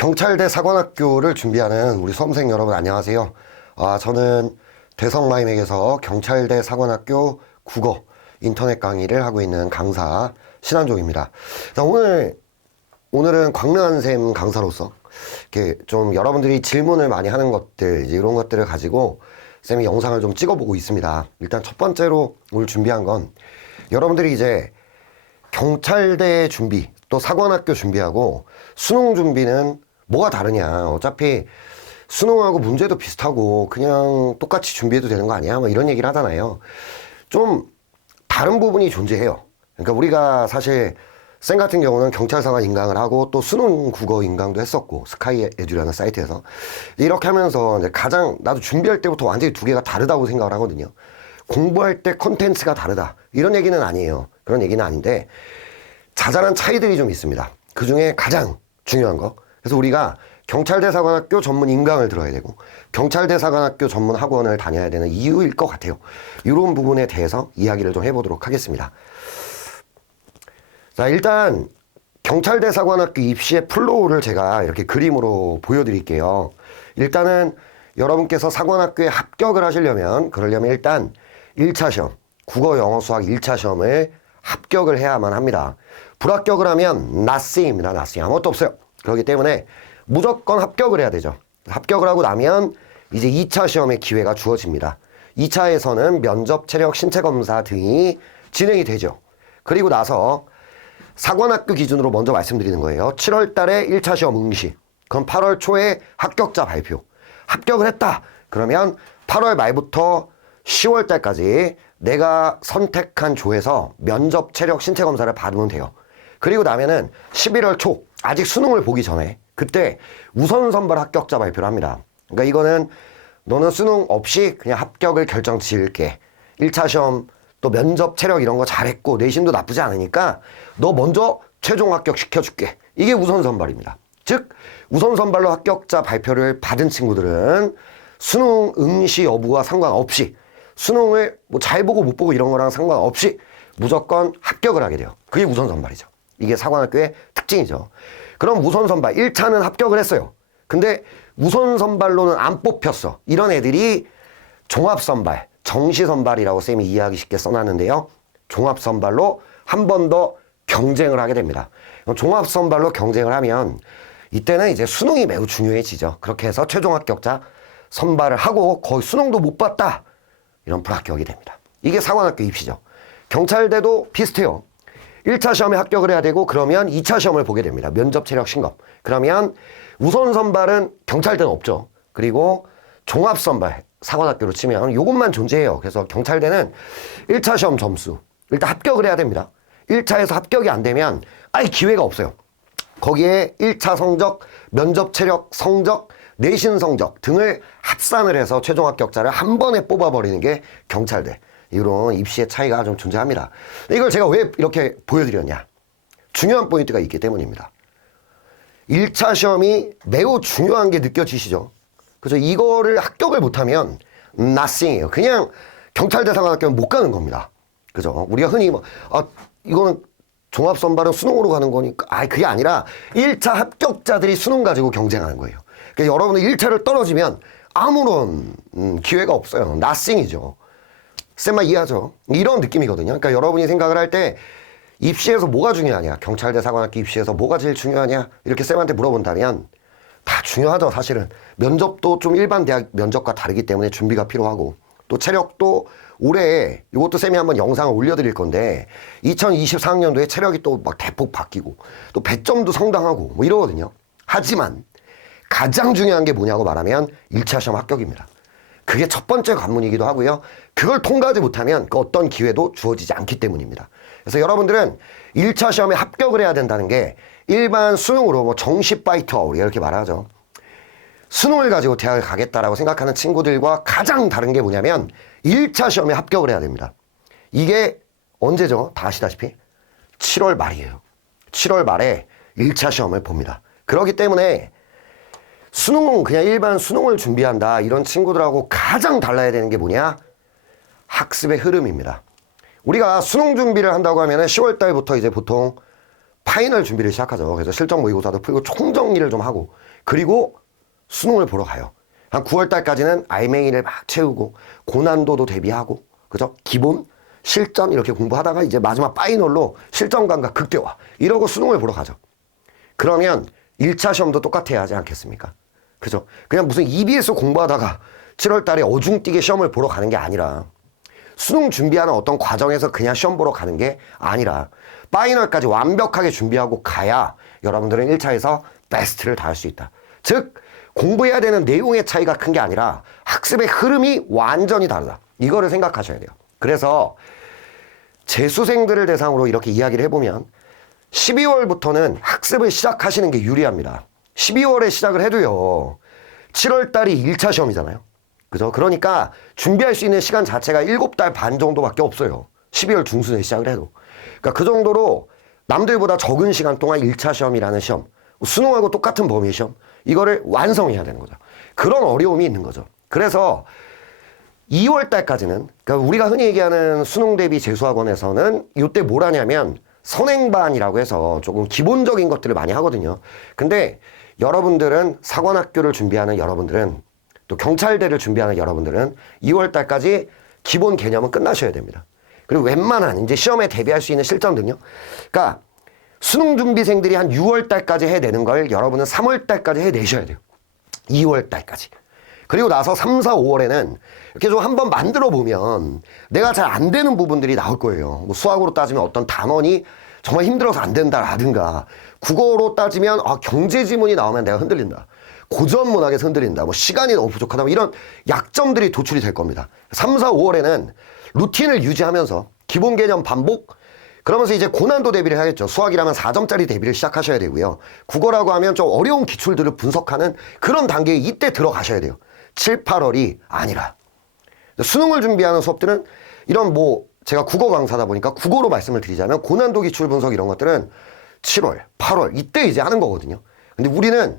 경찰대 사관학교를 준비하는 우리 수험생 여러분 안녕하세요. 아, 저는 대성라임에게서 경찰대 사관학교 국어 인터넷 강의를 하고 있는 강사 신한종입니다. 자, 오늘 오늘은 광명한 쌤 강사로서 이렇게 좀 여러분들이 질문을 많이 하는 것들 이런 것들을 가지고 쌤이 영상을 좀 찍어보고 있습니다. 일단 첫 번째로 오늘 준비한 건 여러분들이 이제 경찰대 준비 또 사관학교 준비하고 수능 준비는 뭐가 다르냐. 어차피 수능하고 문제도 비슷하고 그냥 똑같이 준비해도 되는 거 아니야? 뭐 이런 얘기를 하잖아요. 좀 다른 부분이 존재해요. 그러니까 우리가 사실 쌤 같은 경우는 경찰사관 인강을 하고 또 수능 국어 인강도 했었고 스카이 에듀라는 사이트에서 이렇게 하면서 이제 가장 나도 준비할 때부터 완전히 두 개가 다르다고 생각을 하거든요. 공부할 때 콘텐츠가 다르다. 이런 얘기는 아니에요. 그런 얘기는 아닌데 자잘한 차이들이 좀 있습니다. 그 중에 가장 중요한 거. 그래서 우리가 경찰대사관학교 전문 인강을 들어야 되고 경찰대사관학교 전문 학원을 다녀야 되는 이유일 것 같아요. 이런 부분에 대해서 이야기를 좀 해보도록 하겠습니다. 자, 일단 경찰대사관학교 입시의 플로우를 제가 이렇게 그림으로 보여드릴게요. 일단은 여러분께서 사관학교에 합격을 하시려면 그러려면 일단 1차 시험, 국어, 영어, 수학 1차 시험을 합격을 해야만 합니다. 불합격을 하면 nothing입니다. nothing. 아무것도 없어요. 그렇기 때문에 무조건 합격을 해야 되죠. 합격을 하고 나면 이제 2차 시험의 기회가 주어집니다. 2차에서는 면접, 체력, 신체 검사 등이 진행이 되죠. 그리고 나서 사관학교 기준으로 먼저 말씀드리는 거예요. 7월 달에 1차 시험 응시. 그럼 8월 초에 합격자 발표. 합격을 했다. 그러면 8월 말부터 10월 달까지 내가 선택한 조에서 면접, 체력, 신체 검사를 받으면 돼요. 그리고 나면은 11월 초 아직 수능을 보기 전에 그때 우선 선발 합격자 발표를 합니다. 그러니까 이거는 너는 수능 없이 그냥 합격을 결정 지을게. 1차 시험 또 면접, 체력 이런 거 잘했고 내신도 나쁘지 않으니까 너 먼저 최종 합격 시켜줄게. 이게 우선 선발입니다. 즉 우선 선발로 합격자 발표를 받은 친구들은 수능 응시 여부와 상관없이 수능을 뭐 잘 보고 못 보고 이런 거랑 상관없이 무조건 합격을 하게 돼요. 그게 우선 선발이죠. 이게 사관학교의 특징이죠. 그럼 우선 선발 1차는 합격을 했어요. 근데 우선 선발로는 안 뽑혔어. 이런 애들이 종합 선발, 정시 선발이라고 쌤이 이해하기 쉽게 써놨는데요. 종합 선발로 한 번 더 경쟁을 하게 됩니다. 종합 선발로 경쟁을 하면 이때는 이제 수능이 매우 중요해지죠. 그렇게 해서 최종 합격자 선발을 하고 거의 수능도 못 봤다. 이런 불합격이 됩니다. 이게 사관학교 입시죠. 경찰대도 비슷해요. 1차 시험에 합격을 해야 되고 그러면 2차 시험을 보게 됩니다. 면접 체력 신검. 그러면 우선 선발은 경찰대는 없죠. 그리고 종합 선발 사관학교로 치면 이것만 존재해요. 그래서 경찰대는 1차 시험 점수 일단 합격을 해야 됩니다. 1차에서 합격이 안 되면 아예 기회가 없어요. 거기에 1차 성적, 면접 체력 성적, 내신 성적 등을 합산을 해서 최종 합격자를 한 번에 뽑아버리는 게 경찰대. 이런 입시의 차이가 좀 존재합니다. 이걸 제가 왜 이렇게 보여드렸냐? 중요한 포인트가 있기 때문입니다. 1차 시험이 매우 중요한 게 느껴지시죠? 그래서 이거를 합격을 못하면 nothing이에요. 그냥 경찰대 상학교는 못 가는 겁니다. 그죠? 우리가 흔히 뭐, 아, 이거는 종합선발은 수능으로 가는 거니까, 아, 그게 아니라 1차 합격자들이 수능 가지고 경쟁하는 거예요. 그러니까 여러분들 1차를 떨어지면 아무런 음, 기회가 없어요. nothing이죠. 쌤만 이해하죠? 이런 느낌이거든요. 그러니까 여러분이 생각을 할 때 입시에서 뭐가 중요하냐? 경찰대 사관학교 입시에서 뭐가 제일 중요하냐? 이렇게 쌤한테 물어본다면 다 중요하죠, 사실은. 면접도 좀 일반 대학 면접과 다르기 때문에 준비가 필요하고 또 체력도 올해 이것도 쌤이 한번 영상을 올려드릴 건데 2024학년도에 체력이 또 막 대폭 바뀌고 또 배점도 상당하고 뭐 이러거든요. 하지만 가장 중요한 게 뭐냐고 말하면 1차 시험 합격입니다. 그게 첫 번째 관문이기도 하고요. 그걸 통과하지 못하면 그 어떤 기회도 주어지지 않기 때문입니다. 그래서 여러분들은 1차 시험에 합격을 해야 된다는 게 일반 수능으로 뭐 정시 파이터 우리가 이렇게 말하죠. 수능을 가지고 대학을 가겠다라고 생각하는 친구들과 가장 다른 게 뭐냐면 1차 시험에 합격을 해야 됩니다. 이게 언제죠? 다 아시다시피 7월 말이에요. 7월 말에 1차 시험을 봅니다. 그렇기 때문에 수능은 그냥 일반 수능을 준비한다 이런 친구들하고 가장 달라야 되는 게 뭐냐? 학습의 흐름입니다. 우리가 수능 준비를 한다고 하면 10월 달부터 이제 보통 파이널 준비를 시작하죠. 그래서 실전 모의고사도 풀고 총정리를 좀 하고 그리고 수능을 보러 가요. 한 9월 달까지는 알맹이를 막 채우고 고난도도 대비하고 그죠? 기본 실전 이렇게 공부하다가 이제 마지막 파이널로 실전 감각 극대화 이러고 수능을 보러 가죠. 그러면 1차 시험도 똑같아야 하지 않겠습니까? 그죠? 그냥 무슨 EBS 공부하다가 7월 달에 어중뛰게 시험을 보러 가는 게 아니라 수능 준비하는 어떤 과정에서 그냥 시험 보러 가는 게 아니라 파이널까지 완벽하게 준비하고 가야 여러분들은 1차에서 베스트를 다할 수 있다. 즉, 공부해야 되는 내용의 차이가 큰 게 아니라 학습의 흐름이 완전히 다르다. 이거를 생각하셔야 돼요. 그래서 재수생들을 대상으로 이렇게 이야기를 해보면 12월부터는 학습을 시작하시는 게 유리합니다. 12월에 시작을 해도요. 7월 달이 1차 시험이잖아요. 그죠? 그러니까 준비할 수 있는 시간 자체가 7달 반 정도밖에 없어요. 12월 중순에 시작을 해도. 그러니까 그 정도로 남들보다 적은 시간 동안 1차 시험이라는 시험, 수능하고 똑같은 범위의 시험, 이거를 완성해야 되는 거죠. 그런 어려움이 있는 거죠. 그래서 2월 달까지는 그러니까 우리가 흔히 얘기하는 수능 대비 재수학원에서는 이때 뭘 하냐면 선행반이라고 해서 조금 기본적인 것들을 많이 하거든요. 근데 여러분들은 사관학교를 준비하는 여러분들은 또 경찰대를 준비하는 여러분들은 2월 달까지 기본 개념은 끝나셔야 됩니다. 그리고 웬만한 이제 시험에 대비할 수 있는 실전들요. 그러니까 수능 준비생들이 한 6월 달까지 해내는 걸 여러분은 3월 달까지 해내셔야 돼요. 2월 달까지. 그리고 나서 3, 4, 5월에는 이렇게 좀 한번 만들어 보면 내가 잘 안 되는 부분들이 나올 거예요. 뭐 수학으로 따지면 어떤 단원이 정말 힘들어서 안 된다라든가 국어로 따지면 아, 경제 지문이 나오면 내가 흔들린다. 고전 문학에서 흔들린다. 뭐 시간이 너무 부족하다. 뭐 이런 약점들이 도출이 될 겁니다. 3, 4, 5월에는 루틴을 유지하면서 기본 개념 반복 그러면서 이제 고난도 대비를 해야겠죠. 수학이라면 4점짜리 대비를 시작하셔야 되고요. 국어라고 하면 좀 어려운 기출들을 분석하는 그런 단계에 이때 들어가셔야 돼요. 7, 8월이 아니라. 수능을 준비하는 수업들은 이런 뭐 제가 국어 강사다 보니까 국어로 말씀을 드리자면 고난도 기출 분석 이런 것들은 7월, 8월 이때 이제 하는 거거든요. 근데 우리는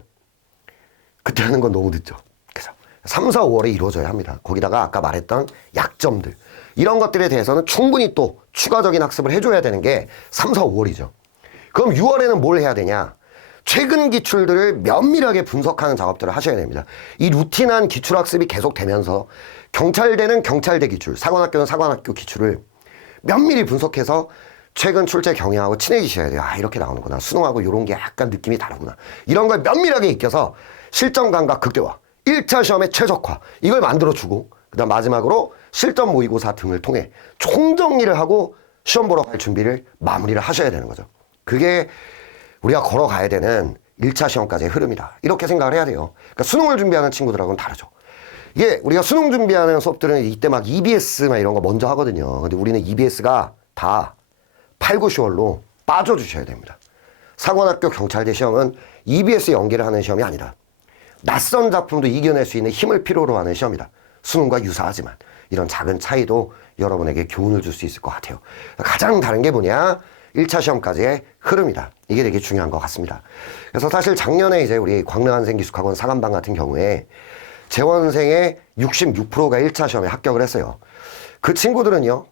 그때 하는 건 너무 늦죠. 그래서 3, 4, 5월에 이루어져야 합니다. 거기다가 아까 말했던 약점들 이런 것들에 대해서는 충분히 또 추가적인 학습을 해줘야 되는 게 3, 4, 5월이죠. 그럼 6월에는 뭘 해야 되냐? 최근 기출들을 면밀하게 분석하는 작업들을 하셔야 됩니다. 이 루틴한 기출 학습이 계속되면서 경찰대는 경찰대 기출, 사관학교는 사관학교 기출을 면밀히 분석해서 최근 출제 경향하고 친해지셔야 돼요. 아, 이렇게 나오는구나. 수능하고 이런 게 약간 느낌이 다르구나. 이런 걸 면밀하게 익혀서 실전 감각 극대화, 1차 시험의 최적화, 이걸 만들어주고, 그 다음 마지막으로 실전 모의고사 등을 통해 총정리를 하고 시험 보러 갈 준비를 마무리를 하셔야 되는 거죠. 그게 우리가 걸어가야 되는 1차 시험까지의 흐름이다. 이렇게 생각을 해야 돼요. 그러니까 수능을 준비하는 친구들하고는 다르죠. 이게 우리가 수능 준비하는 수업들은 이때 막 EBS 막 이런 거 먼저 하거든요. 근데 우리는 EBS가 다 8, 9, 10월로 빠져주셔야 됩니다. 사관학교 경찰대 시험은 EBS 연계를 하는 시험이 아니다. 낯선 작품도 이겨낼 수 있는 힘을 필요로 하는 시험이다. 수능과 유사하지만 이런 작은 차이도 여러분에게 교훈을 줄 수 있을 것 같아요. 가장 다른 게 뭐냐? 1차 시험까지의 흐름이다. 이게 되게 중요한 것 같습니다. 그래서 사실 작년에 이제 우리 광릉한생 기숙학원 사관방 같은 경우에 재원생의 66%가 1차 시험에 합격을 했어요. 그 친구들은요,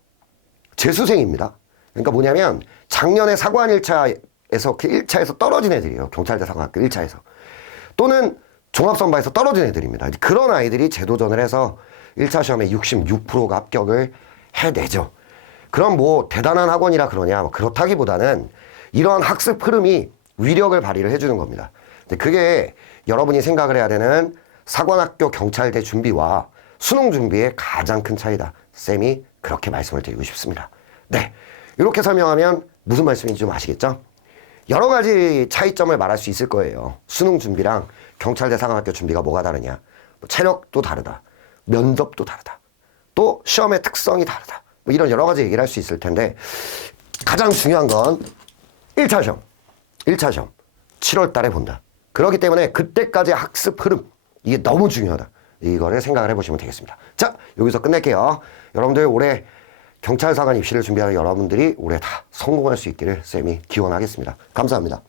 재수생입니다. 그러니까 뭐냐면 작년에 사관 1차에서 그 1차에서 떨어진 애들이에요. 경찰대 사관학교 1차에서. 또는 종합선발에서 떨어진 애들입니다. 그런 아이들이 재도전을 해서 1차 시험에 66%가 합격을 해내죠. 그럼 뭐 대단한 학원이라 그러냐? 뭐 그렇다기보다는 이러한 학습 흐름이 위력을 발휘를 해주는 겁니다. 그게 여러분이 생각을 해야 되는 사관학교 경찰대 준비와 수능 준비의 가장 큰 차이다. 쌤이 그렇게 말씀을 드리고 싶습니다. 네. 이렇게 설명하면 무슨 말씀인지 좀 아시겠죠? 여러 가지 차이점을 말할 수 있을 거예요. 수능 준비랑 경찰대 사관학교 준비가 뭐가 다르냐? 뭐 체력도 다르다. 면접도 다르다. 또 시험의 특성이 다르다. 뭐 이런 여러 가지 얘기를 할 수 있을 텐데 가장 중요한 건 1차 시험. 1차 시험. 7월 달에 본다. 그렇기 때문에 그때까지 학습 흐름 이게 너무 중요하다. 이거를 생각을 해보시면 되겠습니다. 자, 여기서 끝낼게요. 여러분들 올해 경찰사관 입시를 준비하는 여러분들이 올해 다 성공할 수 있기를 쌤이 기원하겠습니다. 감사합니다.